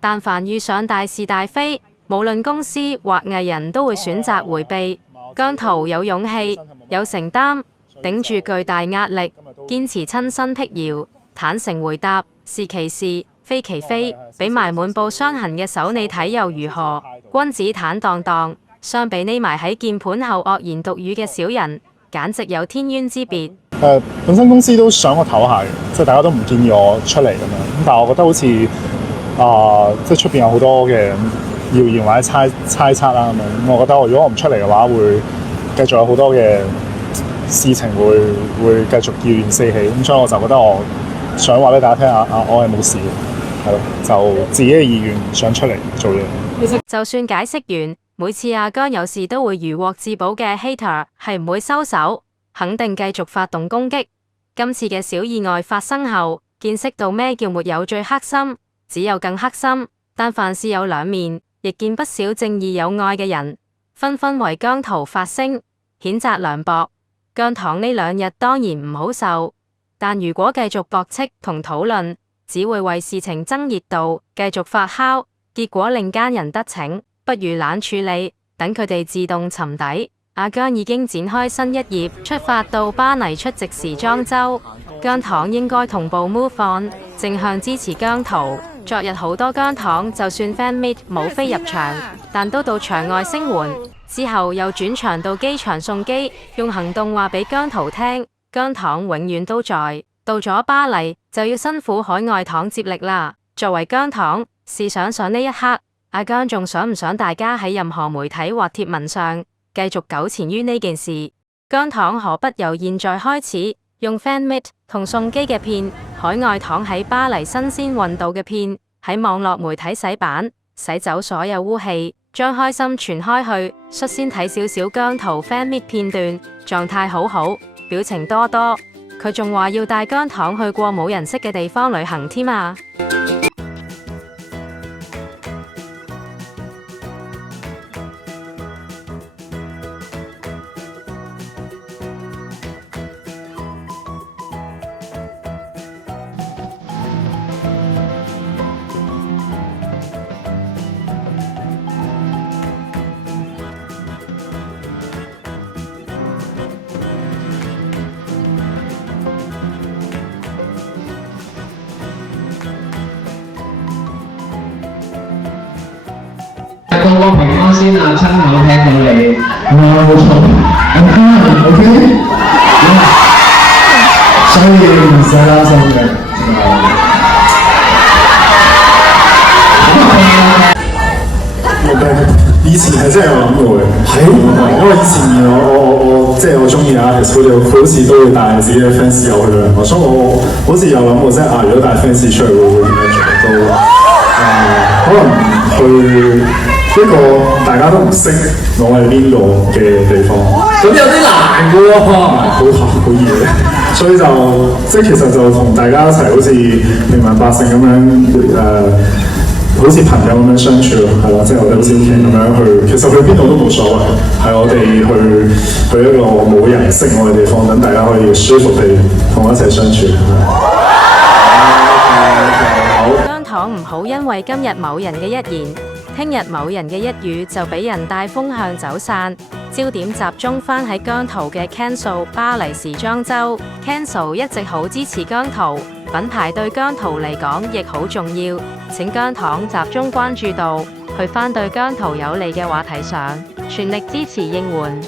但凡遇上大是大非，無論公司或藝人都會選擇迴避。姜濤有勇氣、有承擔，頂住巨大壓力，堅持親身辟謠，坦誠回答是其是，非其非，俾埋滿布傷痕嘅手你睇又如何？君子坦蕩蕩，相比匿埋喺鍵盤後惡言獨語嘅小人，簡直有天淵之別。本身公司都想我唞下嘅，即係大家都唔建議我出嚟咁樣。咁但係我覺得好似即係出邊有好多嘅謠言或者猜測啦咁樣。咁我覺得如果我唔出嚟嘅話，會繼續有好多嘅事情會繼續謠言四起。咁所以我就覺得我想話俾大家聽下，我係冇事嘅，係咯，就自己嘅意願想出嚟做嘢。就算解釋完，每次阿姜有事都會如獲至寶嘅 hater 係唔會收手，肯定繼續發動攻擊。今次嘅小意外發生後，見識到咩叫沒有最黑心，只有更黑心。但凡事有兩面，亦見不少正義有愛嘅人紛紛為姜濤發聲，譴責涼薄。姜糖呢兩日當然唔好受，但如果繼續駁斥同討論，只會為事情增熱度，繼續發酵，結果令奸人得逞。不如冷處理，等佢哋自動沉底。阿姜已經展開新一頁，出發到巴黎出席時裝週。姜糖應該同步 move on， 正向支持姜濤。昨日好多姜糖就算 fan meet 冇飛入場，但都到場外聲援。之後又轉場到機場送機，用行動話俾姜濤聽，姜糖永遠都在。到咗巴黎就要辛苦海外糖接力啦。作為姜糖，試想想呢一刻，阿姜仲想唔想大家喺任何媒體或貼文上繼續糾纏於呢件事？姜糖何不由現在開始用 fan meet 同送機嘅片，海外糖喺巴黎新鮮運到嘅片，喺網絡媒體洗版，洗走所有污氣，將開心傳開去。率先睇少少姜濤 fan meet 片段，狀態好好，表情多多。佢仲話要帶姜糖去過冇人識嘅地方旅行添啊！個個平安先啊，親口聽到你，冇錯，OK，所以唔使擔心嘅。以前係真係有諗過嘅，因為以前我即係我中意嘅 artist，佢好似都會帶自己嘅 fans 入去旅行，所以我好似有諗過，即係如果帶 fans 出去會點樣做都可能去一個大家都唔識我係邊個嘅地方，咁有啲難嘅喎，好易嘅，所以就即係其實就同大家一齊好似平民百姓咁樣好似朋友咁樣相處咯，係啦，即係我哋好似屋企咁樣去，其實去邊度都冇所謂，係我哋去一個冇人識我嘅地方，等大家可以舒服地同我一齊相處。姜糖唔好因為今日某人嘅一言，聽日某人嘅一語就俾人帶風向走散。焦點集中返喺姜濤嘅 Cancel 巴黎時裝週。Cancel 一直好支持姜濤，品牌對姜濤嚟講亦好重要。請姜糖集中關注度去返對姜濤有利嘅話題上，全力支持應援。